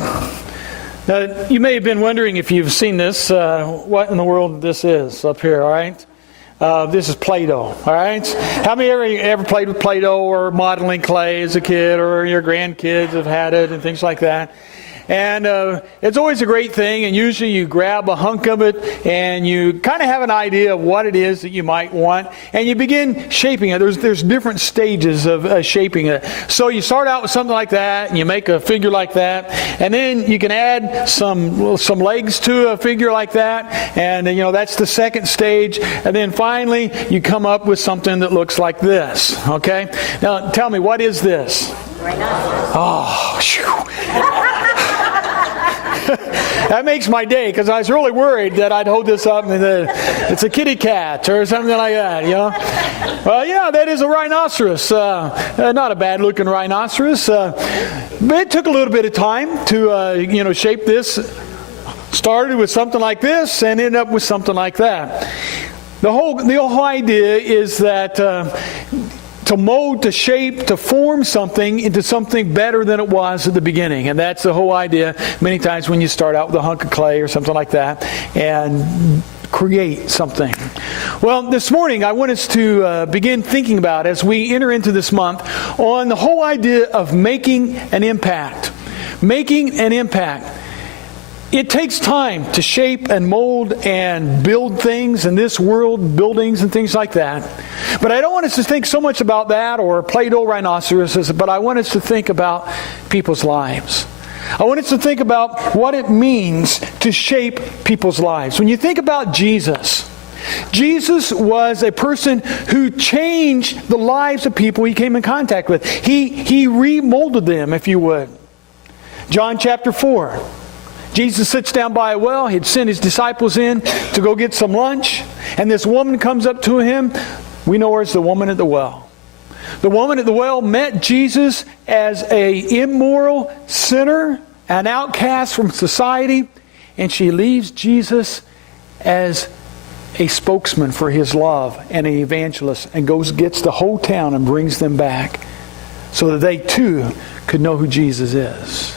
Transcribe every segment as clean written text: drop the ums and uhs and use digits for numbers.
Now, you may have been wondering if you've seen this, what in the world this is up here, all right? This is Play-Doh, all right? How many ever played with Play-Doh or modeling clay as a kid, or your grandkids have had it and things like that? And it's always a great thing, and usually you grab a hunk of it and you kind of have an idea of what it is that you might want, and you begin shaping it. There's different stages of shaping it. So you start out with something like that, and you make a figure like that, and then you can add some legs to a figure like that, and that's the second stage, and then finally you come up with something that looks like this, okay? Now tell me, what is this? Rhinoceros. Oh, phew. That makes my day, because I was really worried that I'd hold this up and it's a kitty cat or something like that, Well, yeah, that is a rhinoceros. Not a bad-looking rhinoceros. But it took a little bit of time to, shape this. Started with something like this and ended up with something like that. The whole idea is that to mold, to shape, to form something into something better than it was at the beginning. And that's the whole idea many times when you start out with a hunk of clay or something like that and create something. Well, this morning I want us to begin thinking about, as we enter into this month, on the whole idea of making an impact. Making an impact. It takes time to shape and mold and build things in this world, buildings and things like that. But I don't want us to think so much about that or Play-Doh rhinoceroses, but I want us to think about people's lives. I want us to think about what it means to shape people's lives. When you think about Jesus was a person who changed the lives of people he came in contact with. He remolded them, if you would. John chapter 4. Jesus sits down by a well. He'd sent his disciples in to go get some lunch. And this woman comes up to him. We know her as the woman at the well. The woman at the well met Jesus as an immoral sinner, an outcast from society. And she leaves Jesus as a spokesman for his love and an evangelist, and gets the whole town and brings them back so that they too could know who Jesus is.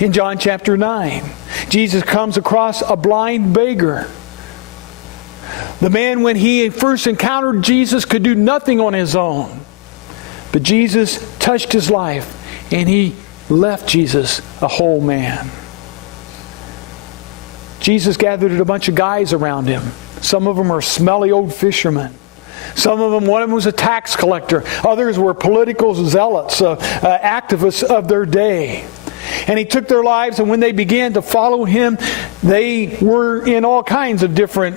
In John chapter 9, Jesus comes across a blind beggar. The man, when he first encountered Jesus, could do nothing on his own. But Jesus touched his life, and he left Jesus a whole man. Jesus gathered a bunch of guys around him. Some of them are smelly old fishermen. One of them was a tax collector. Others were political zealots, activists of their day. And he took their lives, and when they began to follow him, they were in all kinds of different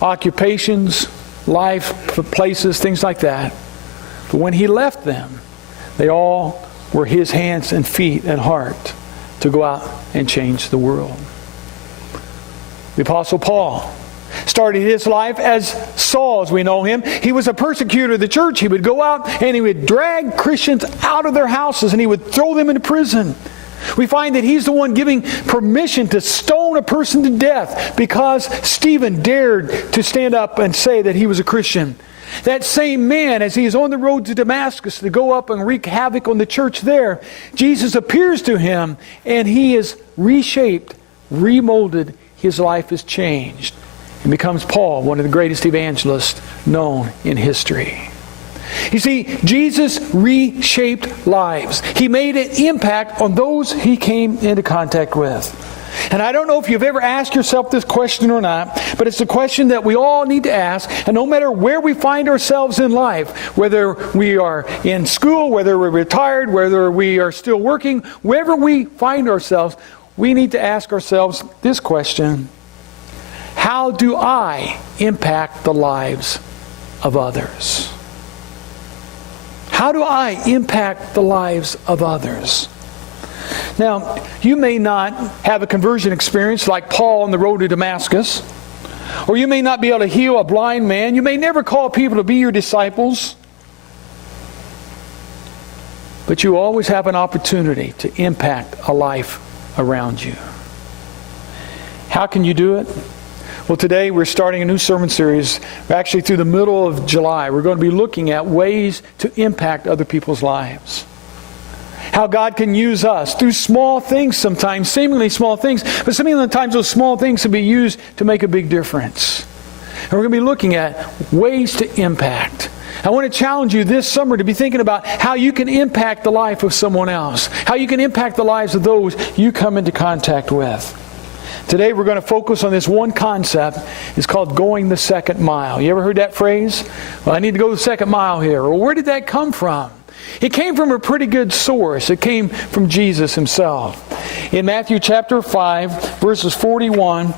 occupations, life, places, things like that. But when he left them, they all were his hands and feet and heart to go out and change the world. The Apostle Paul started his life as Saul, as we know him. He was a persecutor of the church. He would go out and he would drag Christians out of their houses and he would throw them into prison. We find that he's the one giving permission to stone a person to death because Stephen dared to stand up and say that he was a Christian. That same man, as he is on the road to Damascus to go up and wreak havoc on the church there, Jesus appears to him and he is reshaped, remolded. His life is changed and becomes Paul, one of the greatest evangelists known in history. You see, Jesus reshaped lives. He made an impact on those he came into contact with. And I don't know if you've ever asked yourself this question or not, but it's a question that we all need to ask. And no matter where we find ourselves in life, whether we are in school, whether we're retired, whether we are still working, wherever we find ourselves, we need to ask ourselves this question: how do I impact the lives of others? How do I impact the lives of others? Now, you may not have a conversion experience like Paul on the road to Damascus, or you may not be able to heal a blind man. You may never call people to be your disciples, but you always have an opportunity to impact a life around you. How can you do it? Well, today we're starting a new sermon series. Actually, through the middle of July, we're going to be looking at ways to impact other people's lives. How God can use us through small things sometimes, seemingly small things, but sometimes those small things can be used to make a big difference. And we're going to be looking at ways to impact. I want to challenge you this summer to be thinking about how you can impact the life of someone else, how you can impact the lives of those you come into contact with. Today we're going to focus on this one concept. It's called going the second mile. You ever heard that phrase? Well, I need to go the second mile here. Well, where did that come from? It came from a pretty good source. It came from Jesus himself. In Matthew chapter 5, verses 41,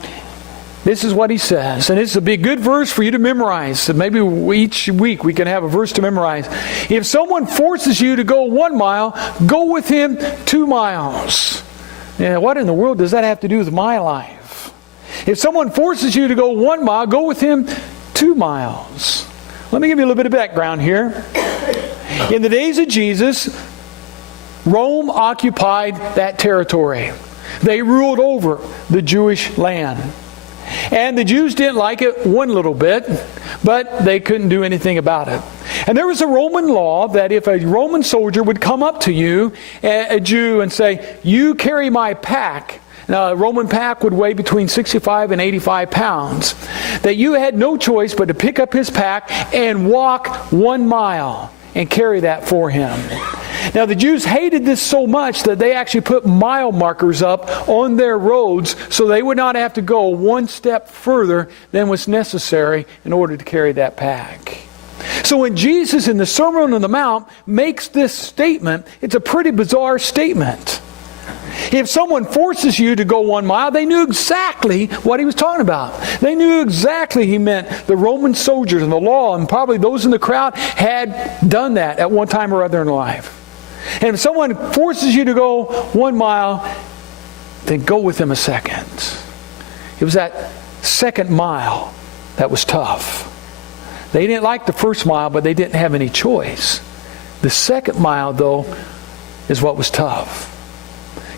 this is what he says. And this will be a good verse for you to memorize. So maybe each week we can have a verse to memorize. If someone forces you to go 1 mile, go with him 2 miles. Yeah, what in the world does that have to do with my life? If someone forces you to go 1 mile, go with him 2 miles. Let me give you a little bit of background here. In the days of Jesus, Rome occupied that territory. They ruled over the Jewish land. And the Jews didn't like it one little bit, but they couldn't do anything about it. And there was a Roman law that if a Roman soldier would come up to you, a Jew, and say, "You carry my pack." Now, a Roman pack would weigh between 65 and 85 pounds. That you had no choice but to pick up his pack and walk 1 mile and carry that for him. Now, the Jews hated this so much that they actually put mile markers up on their roads so they would not have to go one step further than was necessary in order to carry that pack. So when Jesus in the Sermon on the Mount makes this statement, it's a pretty bizarre statement. If someone forces you to go 1 mile, they knew exactly what he was talking about. They knew exactly he meant the Roman soldiers and the law, and probably those in the crowd had done that at one time or other in life. And if someone forces you to go 1 mile, then go with them a second. It was that second mile that was tough. They didn't like the first mile, but they didn't have any choice. The second mile, though, is what was tough.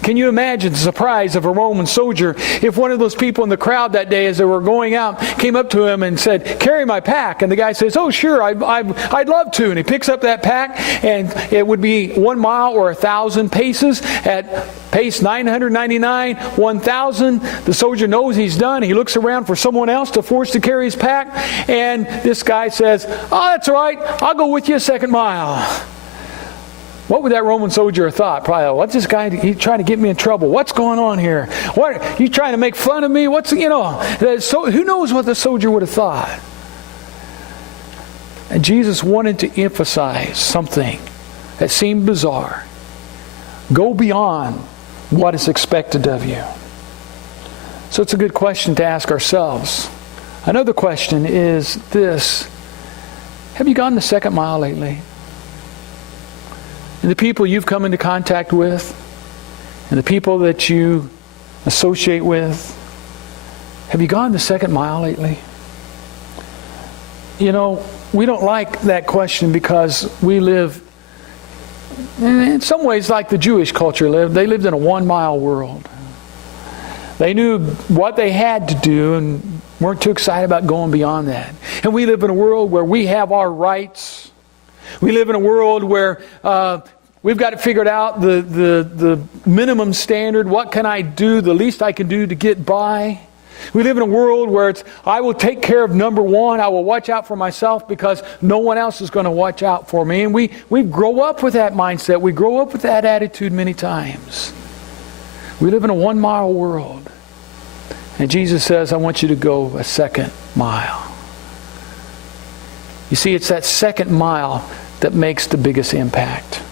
Can you imagine the surprise of a Roman soldier if one of those people in the crowd that day as they were going out came up to him and said, "Carry my pack." And the guy says, "Oh, sure, I'd love to." And he picks up that pack, and it would be 1 mile or 1,000 paces. At pace 999, 1,000, the soldier knows he's done. He looks around for someone else to force to carry his pack. And this guy says, "Oh, that's all right. I'll go with you a second mile." What would that Roman soldier have thought? Probably, what's this guy, he's trying to get me in trouble. What's going on here? What, you trying to make fun of me? So who knows what the soldier would have thought? And Jesus wanted to emphasize something that seemed bizarre. Go beyond what is expected of you. So it's a good question to ask ourselves. Another question is this: have you gone the second mile lately? And the people you've come into contact with, and the people that you associate with, have you gone the second mile lately? You know, we don't like that question because we live, in some ways, like the Jewish culture lived. They lived in a 1 mile world. They knew what they had to do and weren't too excited about going beyond that. And we live in a world where we have our rights. We live in a world where we've got to figure out the minimum standard. What can I do, the least I can do to get by? We live in a world where it's, I will take care of number one. I will watch out for myself because no one else is going to watch out for me. And we grow up with that mindset. We grow up with that attitude many times. We live in a 1 mile world. And Jesus says, I want you to go a second mile. You see, it's that second mile that makes the biggest impact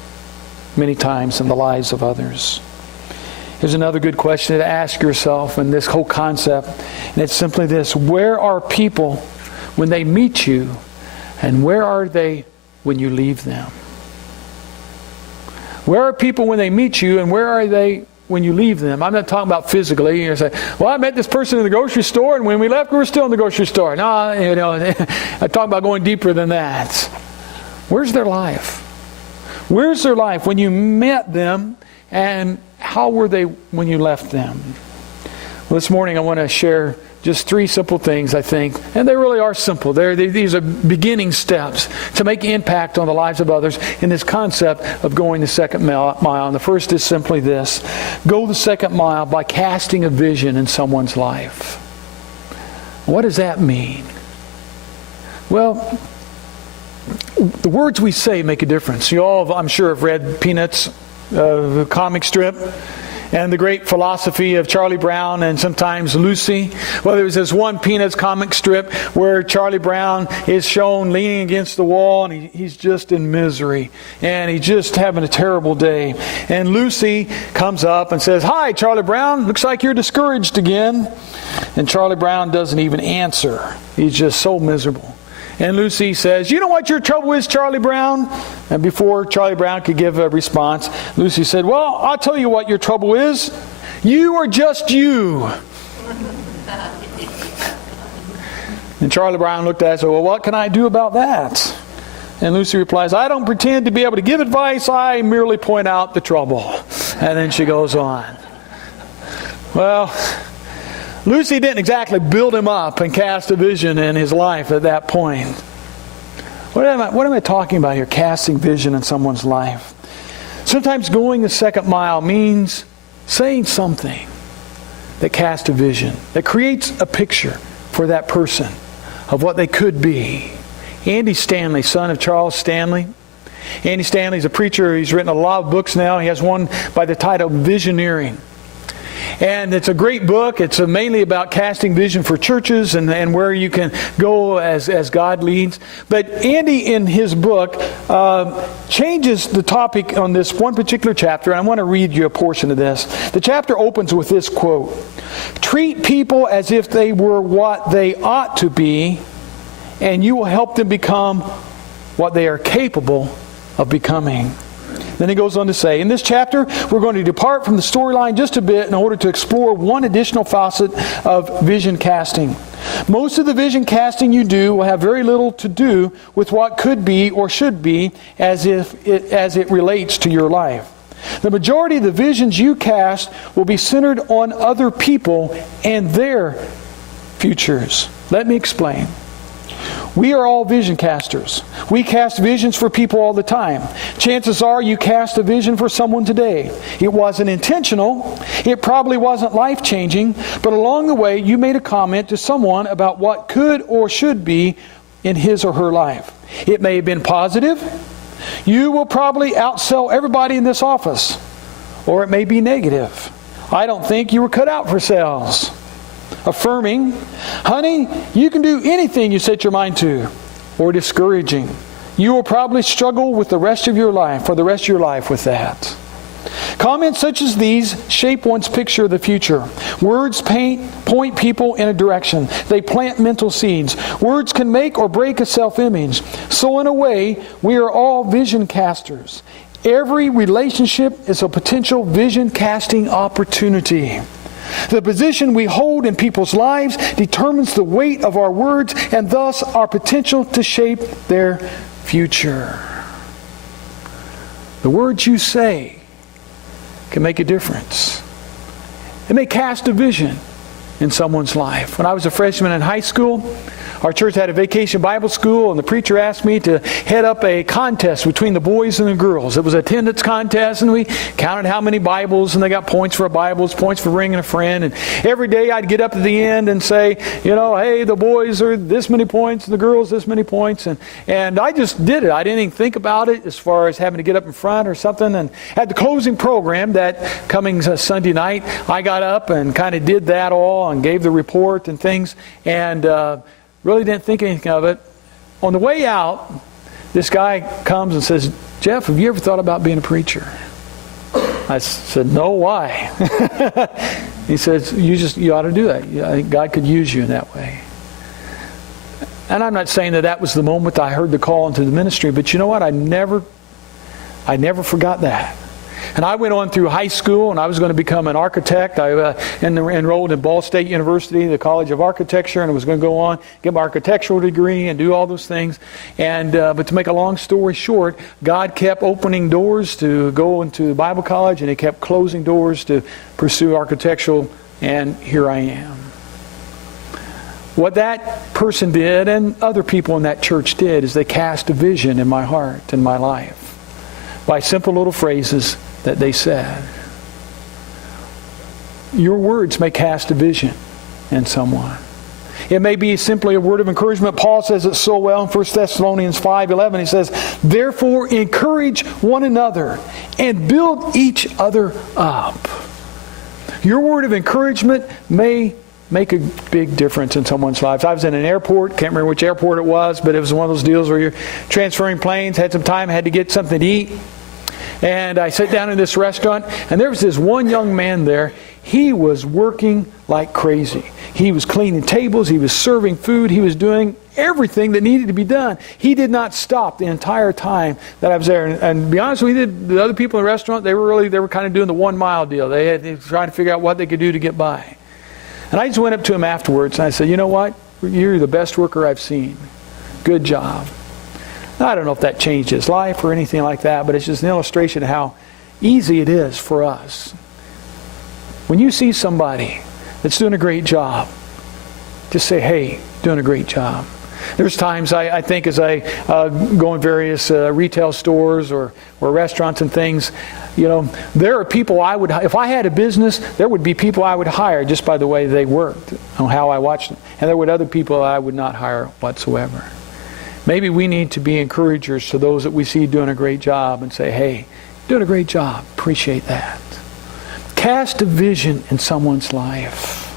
many times in the lives of others. Here's another good question to ask yourself in this whole concept, and it's simply this: where are people when they meet you, and where are they when you leave them? Where are people when they meet you, and where are they when you leave them? I'm not talking about physically. You say, well, I met this person in the grocery store, and when we left, we were still in the grocery store. No, I talk about going deeper than that. Where's their life? Where's their life when you met them, and how were they when you left them? This morning I want to share just 3 simple things, I think, and they really are simple. These are beginning steps to make impact on the lives of others in this concept of going the second mile. And the first is simply this: go the second mile by casting a vision in someone's life. What does that mean? Well, the words we say make a difference. You all, I'm sure, have read Peanuts, the comic strip, and the great philosophy of Charlie Brown and sometimes Lucy. Well, there was this one Peanuts comic strip where Charlie Brown is shown leaning against the wall, and he's just in misery, and he's just having a terrible day. And Lucy comes up and says, "Hi, Charlie Brown, looks like you're discouraged again." And Charlie Brown doesn't even answer. He's just so miserable. And Lucy says, "You know what your trouble is, Charlie Brown?" And before Charlie Brown could give a response, Lucy said, "Well, I'll tell you what your trouble is. You are just you." And Charlie Brown looked at her and said, "Well, what can I do about that?" And Lucy replies, "I don't pretend to be able to give advice. I merely point out the trouble." And then she goes on. Well, Lucy didn't exactly build him up and cast a vision in his life at that point. What am I talking about here? Casting vision in someone's life. Sometimes going the second mile means saying something that casts a vision, that creates a picture for that person of what they could be. Andy Stanley, son of Charles Stanley. Andy Stanley's a preacher. He's written a lot of books now. He has one by the title Visioneering. And it's a great book. It's mainly about casting vision for churches and where you can go as God leads. But Andy, in his book, changes the topic on this one particular chapter. And I want to read you a portion of this. The chapter opens with this quote: "Treat people as if they were what they ought to be, and you will help them become what they are capable of becoming." Then he goes on to say, in this chapter, we're going to depart from the storyline just a bit in order to explore one additional facet of vision casting. Most of the vision casting you do will have very little to do with what could be or should be as it relates to your life. The majority of the visions you cast will be centered on other people and their futures. Let me explain. We are all vision casters. We cast visions for people all the time. Chances are you cast a vision for someone today. It wasn't intentional. It probably wasn't life-changing, but along the way you made a comment to someone about what could or should be in his or her life. It may have been positive. You will probably outsell everybody in this office. Or it may be negative. I don't think you were cut out for sales. Affirming, honey, you can do anything you set your mind to. Or discouraging, you will probably struggle with the rest of your life, for the rest of your life with that. Comments such as these shape one's picture of the future. Words point people in a direction. They plant mental seeds. Words can make or break a self-image. So in a way, we are all vision casters. Every relationship is a potential vision casting opportunity. The position we hold in people's lives determines the weight of our words and thus our potential to shape their future. The words you say can make a difference. It may cast a vision in someone's life. When I was a freshman in high school, our church had a vacation Bible school, and the preacher asked me to head up a contest between the boys and the girls. It was an attendance contest, and we counted how many Bibles, and they got points for Bibles, points for bringing a friend. And every day I'd get up at the end and say, hey, the boys are this many points, and the girls this many points. And I just did it. I didn't even think about it as far as having to get up in front or something. And at the closing program that coming Sunday night, I got up and kind of did that all and gave the report and things. And really didn't think anything of it. On the way out, this guy comes and says, "Jeff, have you ever thought about being a preacher?" I said, "No, why?" He says, you ought to do that. I think God could use you in that way. And I'm not saying that was the moment I heard the call into the ministry, but you know what? I never forgot that. And I went on through high school, and I was going to become an architect. I enrolled in Ball State University, the College of Architecture, and I was going to go on, get my architectural degree, and do all those things. And but to make a long story short, God kept opening doors to go into Bible college, and He kept closing doors to pursue architectural and here I am. What that person did, and other people in that church did, is they cast a vision in my heart and my life by simple little phrases that they said. Your words may cast a vision in someone. It may be simply a word of encouragement. Paul says it so well in 1 Thessalonians 5:11. He says, therefore encourage one another and build each other up. Your word of encouragement may make a big difference in someone's life. I was in an airport, can't remember which airport it was, but it was one of those deals where you're transferring planes, had some time, had to get something to eat. And I sat down in this restaurant, and there was this one young man there. He was working like crazy. He was cleaning tables, he was serving food, he was doing everything that needed to be done. He did not stop the entire time that I was there. And to be honest with you, the other people in the restaurant, they were kind of doing the 1 mile deal. They were trying to figure out what they could do to get by. And I just went up to him afterwards and I said, you know what? You're the best worker I've seen. Good job. Now, I don't know if that changed his life or anything like that, but it's just an illustration of how easy it is for us. When you see somebody that's doing a great job, just say, hey, doing a great job. There's times I think as I go in various retail stores or restaurants and things, you know, there are people I would, if I had a business, there would be people I would hire just by the way they worked, on how I watched them. And there would other people I would not hire whatsoever. Maybe we need to be encouragers to those that we see doing a great job and say, hey, doing a great job. Appreciate that. Cast a vision in someone's life.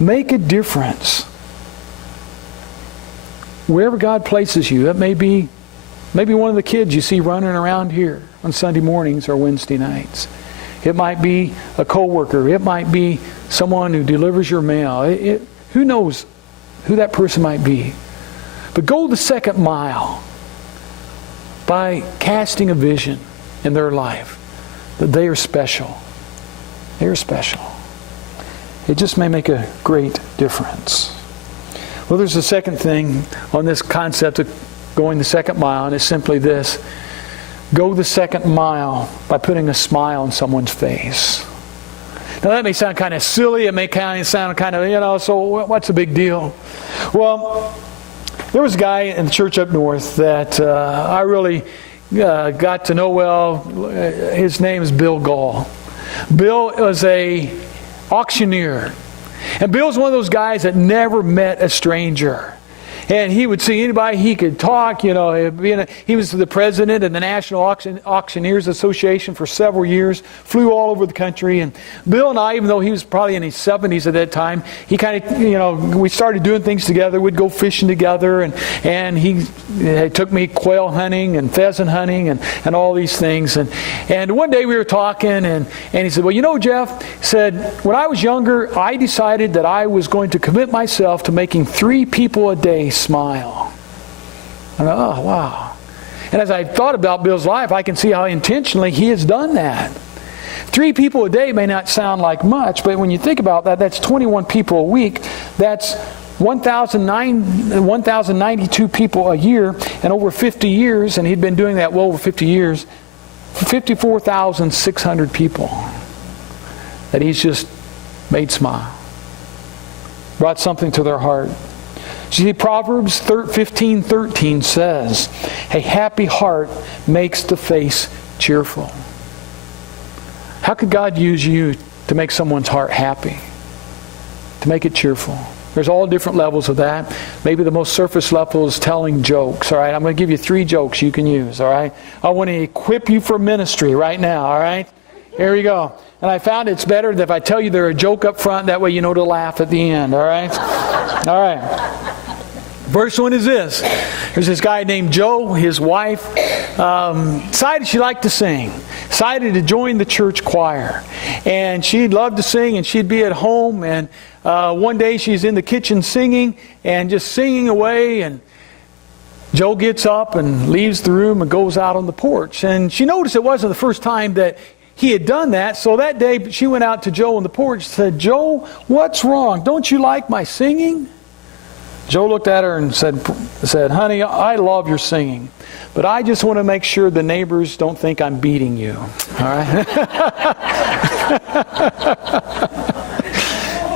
Make a difference. Wherever God places you, it may be maybe one of the kids you see running around here on Sunday mornings or Wednesday nights. It might be a coworker. It might be someone who delivers your mail. Who knows who that person might be? But go the second mile by casting a vision in their life that they are special. They are special. It just may make a great difference. Well, there's a second thing on this concept of going the second mile, and it's simply this. Go the second mile by putting a smile on someone's face. Now that may sound kind of silly. It may kind of sound kind of, so what's the big deal? Well, there was a guy in the church up north that I really got to know well. His name is Bill Gall. Bill was a auctioneer. And Bill's one of those guys that never met a stranger. And he would see anybody he could talk. He was the president of the National Auctioneers Association for several years, flew all over the country. And Bill and I, even though he was probably in his 70s at that time, he kind of, we started doing things together. We'd go fishing together, and he took me quail hunting and pheasant hunting and all these things. And one day we were talking, and he said, well, Jeff, he said, when I was younger, I decided that I was going to commit myself to making 3 people a day smile. And oh, wow. And as I thought about Bill's life, I can see how intentionally he has done that. 3 people a day may not sound like much, but when you think about that, that's 21 people a week. That's 1,092 people a year, and over 50 years, and he'd been doing that well over 50 years, 54,600 people that he's just made smile. Brought something to their heart. See, Proverbs 15:13 says, a happy heart makes the face cheerful. How could God use you to make someone's heart happy? To make it cheerful? There's all different levels of that. Maybe the most surface level is telling jokes, all right? I'm going to give you 3 jokes you can use, all right? I want to equip you for ministry right now, all right? Here we go. And I found it's better that if I tell you they're a joke up front, that way you know to laugh at the end, all right? All right. First one is this. There's this guy named Joe, his wife, decided she liked to sing, decided to join the church choir. And she'd love to sing, and she'd be at home, and one day she's in the kitchen singing, and just singing away, and Joe gets up and leaves the room and goes out on the porch. And she noticed it wasn't the first time that he had done that, so that day she went out to Joe on the porch and said, Joe, what's wrong? Don't you like my singing? Joe looked at her and said, honey, I love your singing, but I just want to make sure the neighbors don't think I'm beating you. All right?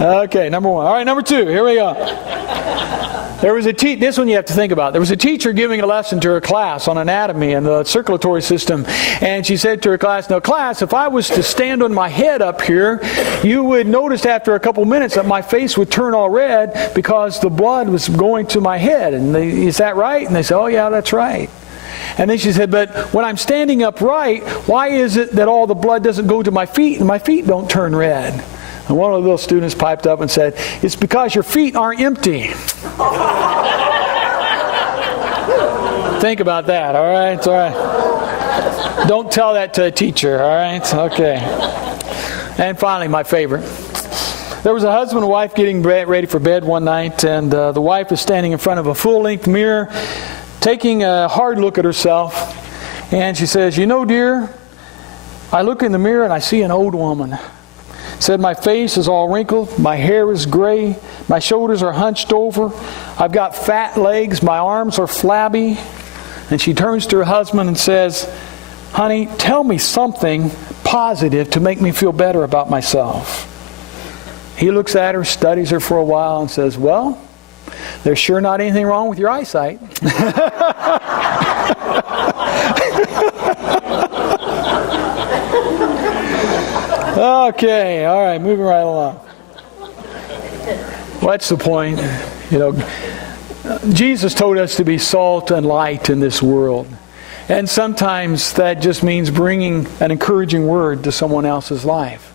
Okay, number one. All right, number two. Here we go. There was this one you have to think about. There was a teacher giving a lesson to her class on anatomy and the circulatory system. And she said to her class, now class, if I was to stand on my head up here, you would notice after a couple minutes that my face would turn all red because the blood was going to my head. And is that right? And they said, oh yeah, that's right. And then she said, but when I'm standing upright, why is it that all the blood doesn't go to my feet and my feet don't turn red? And one of the little students piped up and said, it's because your feet aren't empty. Think about that, all right? It's all right. Don't tell that to a teacher, all right? Okay. And finally, my favorite. There was a husband and wife getting ready for bed one night, and the wife is standing in front of a full-length mirror, taking a hard look at herself. And she says, you know, dear, I look in the mirror and I see an old woman. Said, my face is all wrinkled, my hair is gray, my shoulders are hunched over, I've got fat legs, my arms are flabby. And she turns to her husband and says, honey, tell me something positive to make me feel better about myself. He looks at her, studies her for a while, and says, well, there's sure not anything wrong with your eyesight. Okay, all right, moving right along. What's the point? You know, Jesus told us to be salt and light in this world. And sometimes that just means bringing an encouraging word to someone else's life.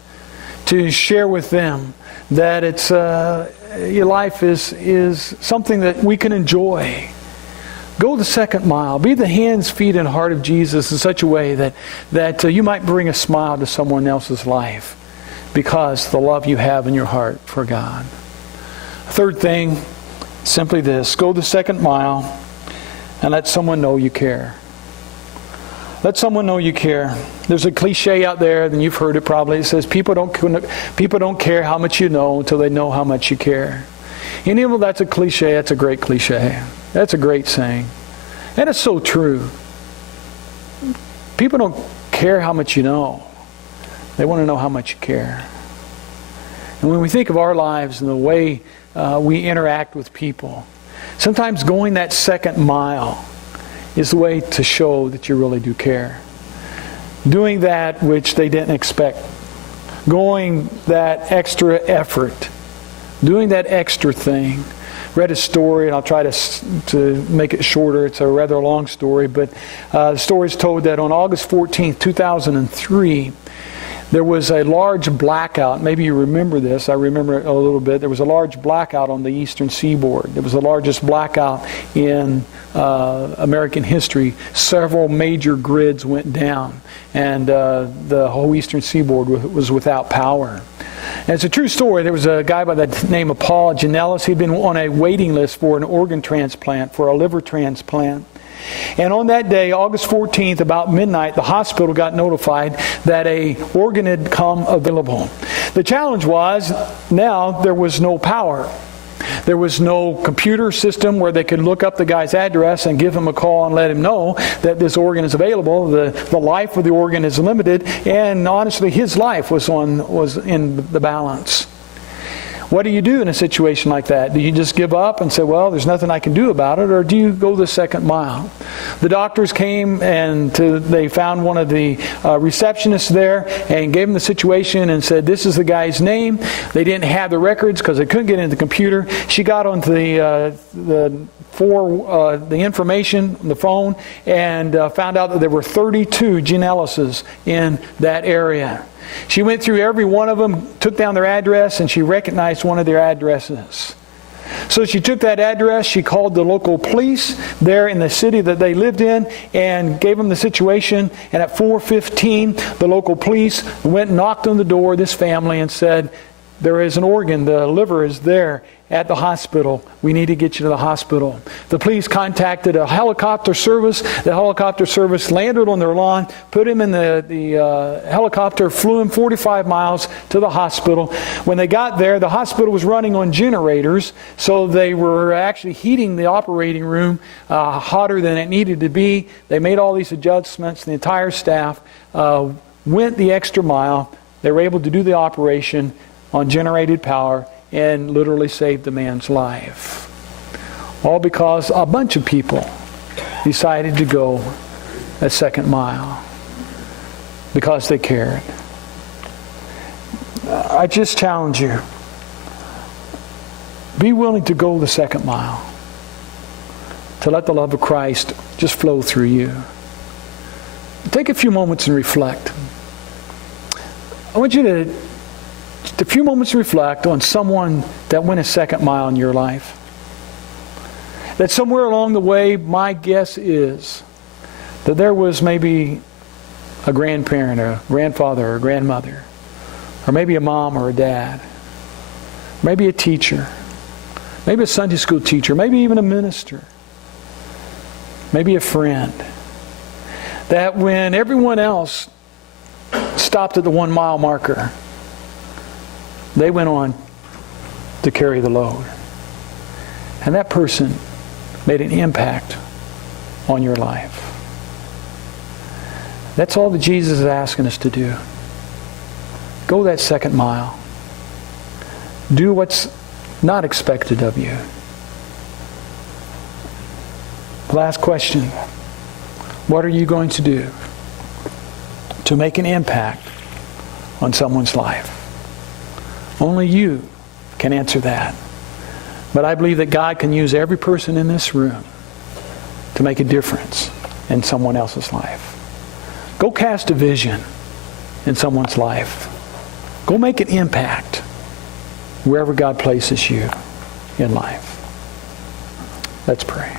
To share with them that it's your life is something that we can enjoy. Go the second mile. Be the hands, feet, and heart of Jesus in such a way that you might bring a smile to someone else's life because the love you have in your heart for God. Third thing, simply this. Go the second mile and let someone know you care. Let someone know you care. There's a cliche out there, and you've heard it probably. It says, people don't care how much you know until they know how much you care. And even though that's a cliche, that's a great cliche. That's a great saying. And it's so true. People don't care how much you know. They want to know how much you care. And when we think of our lives and the way we interact with people, sometimes going that second mile is the way to show that you really do care. Doing that which they didn't expect. Going that extra effort. Doing that extra thing. Read a story, and I'll try to make it shorter. It's a rather long story, but the story is told that on August 14th, 2003, there was a large blackout. Maybe you remember this. I remember it a little bit. There was a large blackout on the eastern seaboard. It was the largest blackout in American history. Several major grids went down, and the whole eastern seaboard was without power. And it's a true story. There was a guy by the name of Paul Janellis. He'd been on a waiting list for an organ transplant, for a liver transplant. And on that day, August 14th, about midnight, the hospital got notified that an organ had come available. The challenge was, now there was no power. There was no computer system where they could look up the guy's address and give him a call and let him know that this organ is available. The life of the organ is limited, and honestly, his life was in the balance. What do you do in a situation like that? Do you just give up and say, well, there's nothing I can do about it, or do you go the second mile? The doctors came and they found one of the receptionists there and gave him the situation and said, this is the guy's name. They didn't have the records because they couldn't get into the computer. She got onto the information on the phone and found out that there were 32 Janellises in that area. She went through every one of them, took down their address, and she recognized one of their addresses. So she took that address, she called the local police there in the city that they lived in and gave them the situation. And at 4:15, the local police went and knocked on the door of this family and said, there is an organ, the liver is there at the hospital. We need to get you to the hospital. The police contacted a helicopter service. The helicopter service landed on their lawn, put him in the helicopter, flew him 45 miles to the hospital. When they got there, the hospital was running on generators, so they were actually heating the operating room hotter than it needed to be. They made all these adjustments. The entire staff went the extra mile. They were able to do the operation on generated power, and literally saved the man's life. All because a bunch of people decided to go a second mile because they cared. I just challenge you. Be willing to go the second mile. To let the love of Christ just flow through you. Take a few moments and reflect. I want you to just a few moments to reflect on someone that went a second mile in your life. That somewhere along the way, my guess is that there was maybe a grandparent, or a grandfather, or a grandmother, or maybe a mom or a dad, maybe a teacher, maybe a Sunday school teacher, maybe even a minister, maybe a friend, that when everyone else stopped at the 1 mile marker, they went on to carry the load. And that person made an impact on your life. That's all that Jesus is asking us to do. Go that second mile. Do what's not expected of you. Last question. What are you going to do to make an impact on someone's life? Only you can answer that. But I believe that God can use every person in this room to make a difference in someone else's life. Go cast a vision in someone's life. Go make an impact wherever God places you in life. Let's pray.